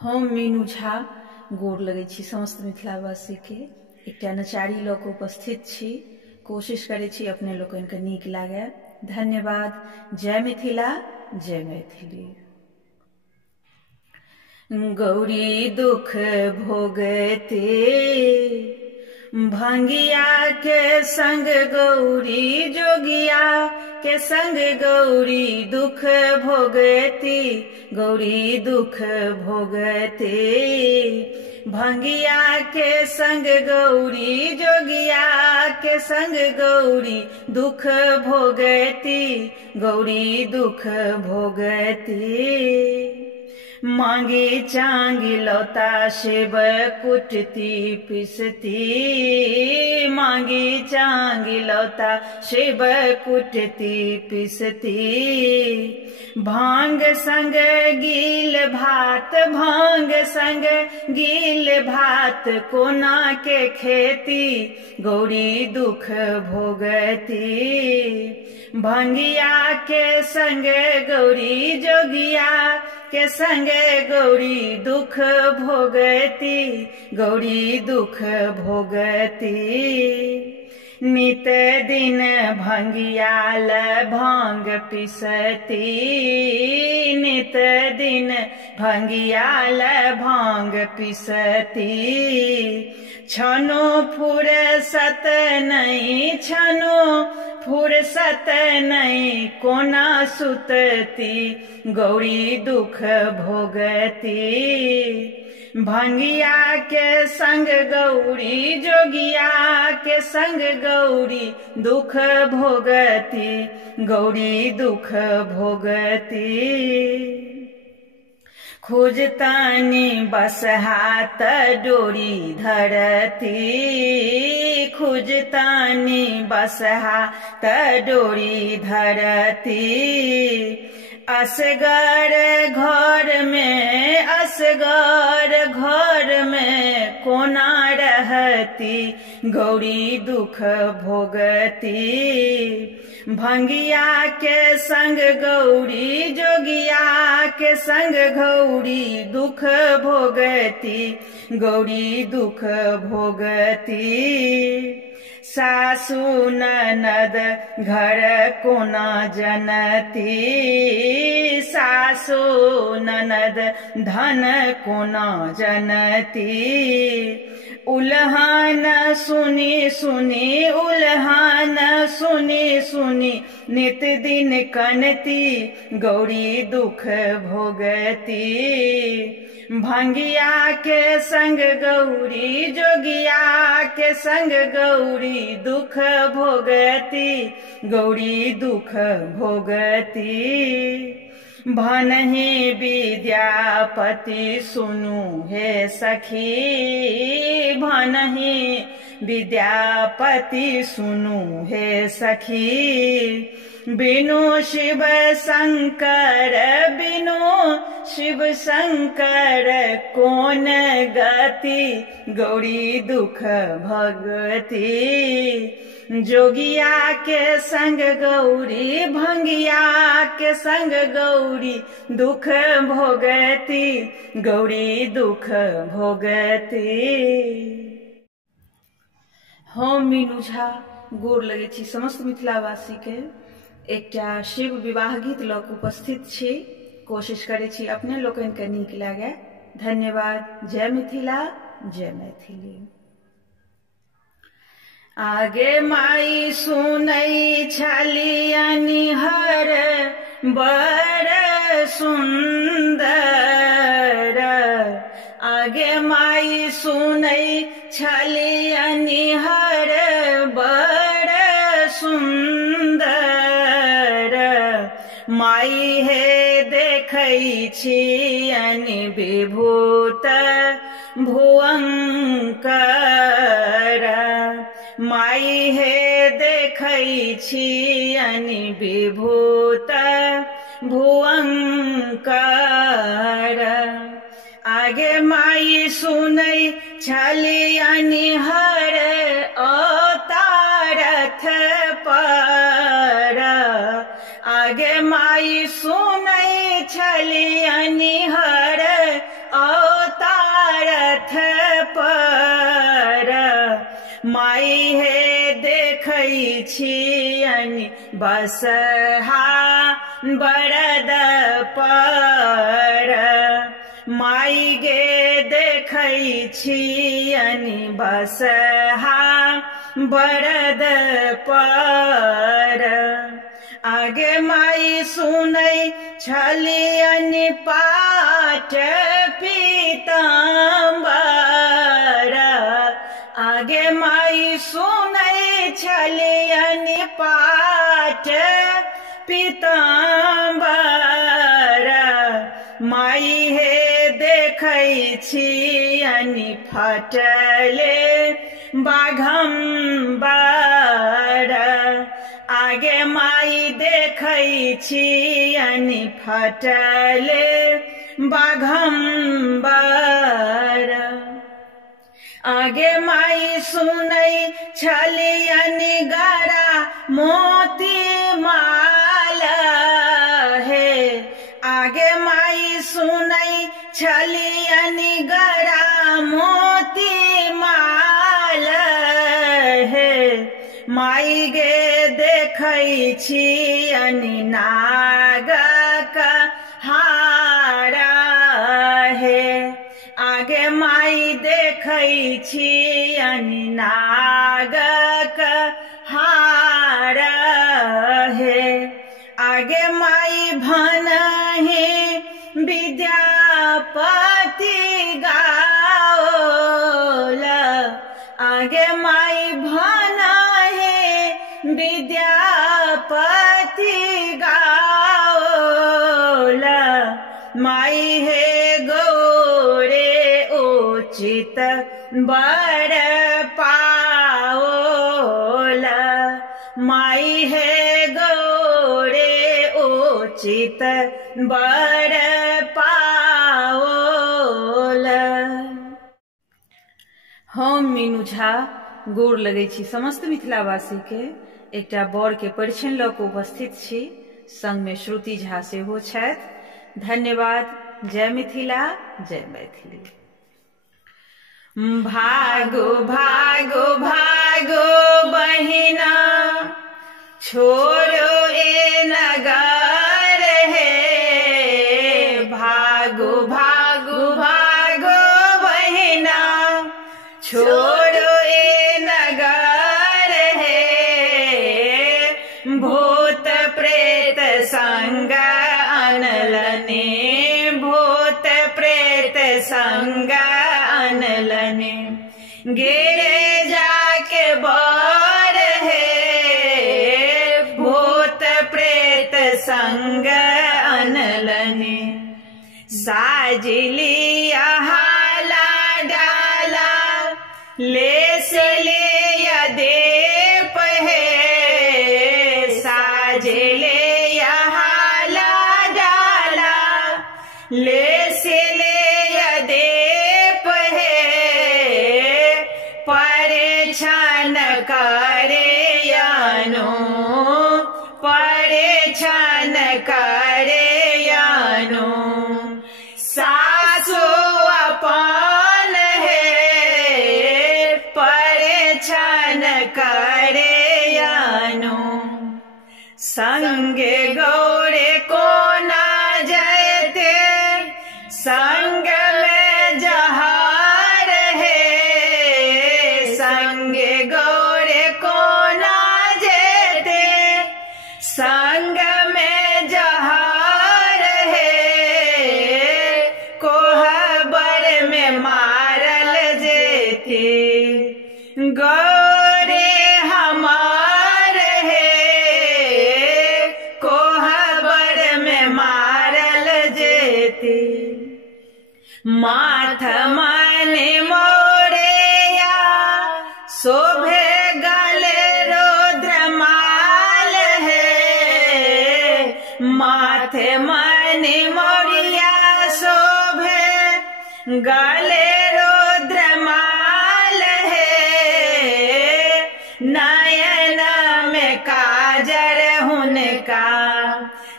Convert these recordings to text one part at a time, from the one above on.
हम मीनू झा गोर लगै छी समस्त मिथिलावासी के। एकटा नचारी लऽ कऽ उपस्थित छी। कोशिश करै छी अपने लोकनि के नीक लागे। धन्यवाद। जय मिथिला, जय मैथिली। गौरी दुख भोगते भंगिया के संग गौरी जोगिया के संग गौरी दुख भोगती। गौरी दुख भोगते भंगिया के संग गौरी जोगिया के संग गौरी दुख भोगती। गौरी दुख भोगती मांगी चांगी लौता शिव कुटती पिसती। मांगी चांगी लौता शिव कुटती पिसती। भांग संग गील भात भांग संग गील भात कोना के खेती। गौरी दुख भोगती भंगिया के संग गौरी जोगिया के संगे गौरी दुख भोगती। गौरी दुख भोगती नित दिन भंगियाल भांग पिसती। नित दिन भंगियाल भांग पिसती। छनो फुरसत नहीं छनो फुरसत नहीं कोना सुतती। गौरी दुख भोगती भंगिया के संग गौरी जोगिया के संग गौरी दुख भोगती। गौरी दुख भोगती खोजतानी बस हाथ डोरी धरती। खोजतानी बस हाथ डोरी धरती। असगर घर में असगर घर में कोना रहती। गौरी दुख भोगती भंगिया के संग गौरी जोगिया के संग गौरी दुख भोगती। गौरी दुख भोगती सासु ननद घर कोना जनती। सासु ननद धन कोना जनती। उल्हान सुनी सुनी उल्हान सुनी सुनी नित दिन कनती। गौरी दुख भोगती भंगिया के संग गौरी जोगिया के संग गौरी दुख भोगती। गौरी दुख भोगती भनहि विद्यापति सुनु हे सखी। भनहि विद्यापति सुनु हे सखी। बिनु शिव शंकर बिनु शिव शंकर कौन गति। गौरी दुख भगती जोगिया के संग गौरी भंगिया के संग गौरी दुख भोगती। गौरी दुख भोगती। हम मीनू झा गोर लगै छी समस्त मिथिलावासी के। एकटा शिव विवाह गीत लऽ कऽ उपस्थित छी। कोशिश करै छी अपने लोकनि के नीक लागे। धन्यवाद। जय मिथिला, जय मैथिली। आगे माई सुनै छलियनि हर बड़ सुंदर। आगे माई सुनै छलियनि हर बड़ सुंदर। माई हे देखै छियनि विभूत भुवंकर। माई हे देखै छियनि विभूत भुवंकर। आगे माई सुनै छलियनि हर अवतारथ पर। आगे माई सुनै छलियनि हर माई हे देखै छियनि बसहा बरद पर। माई गे देखै छियनि बसहा बरद पर। आगे माई सुनै छलियनि पाठ पीताम्बर। आगे माई सुनै छलियनि पाठ पीताम्बर। माई हे देखै छियनि फटले बाघम्बर। आगे माई देखै छियनि फटले बाघम्बर। आगे माई सुनै छलियनि गरा मोती माल हे। आगे माई सुनै छलियनि गरा मोती माल हे। माई गे देखै छियनि नागक हार हे। आगे माई देखै छियनि नागक हार हे। आगे माई भनहि विद्यापति गाओल। आगे माई भनहि विद्यापति गाओल। माई हे गौरे उचित बर पाओल। माई हे गौरे उचित बर पाओल। हम मीनू झा गोर लगै छी समस्त मिथिलावासी के। एकटा बर के परिछन लऽ कऽ उपस्थित छी, संग में श्रुति झा सेहो छथि। धन्यवाद। जय मिथिला, जय मैथिली। भागो भागो भागो बहिना, छोड़ो ए नगर हे। भागो भागो भागो बहिना, छोड़ो ए नगर हे। भूत प्रेत संग अनलने, भूत प्रेत संग अनलने। गिरे जाके बर हे, भूत प्रेत संग अनलने। साजली हाला डाला, ले से ले देप हे। साजले हाला डाला, ले से ले देप हे। परेछान करे यानो, परेछान करे यानो। सासु अपन हे, परेछान करे यानो। संगे गौरे को ना जयते, संग में जहार है। संगे गौरे को ना जयते, संग में जहार है। कोहबर में मारल जेते, गौरे हमार है। कोहबर में मारल जेते। माथ माने मोरेया, शोभे गले रुद्रमाल है। माथे माने मोरिया, शोभे गले रुद्रमाल है। नयन में काजर हुनका,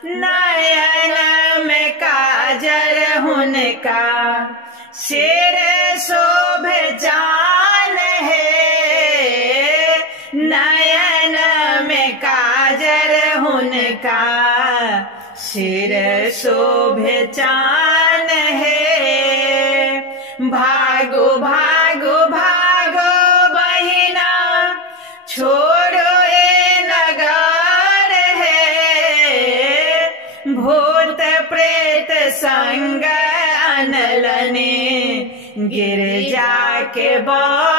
नयन में काजर हुनका। शेर शोभे जान है, सिर शोभे चान है। भागो भागो भागो बहिना छोड़ो ये नगर है। भूत प्रेत संग अनलने गिरजा के बा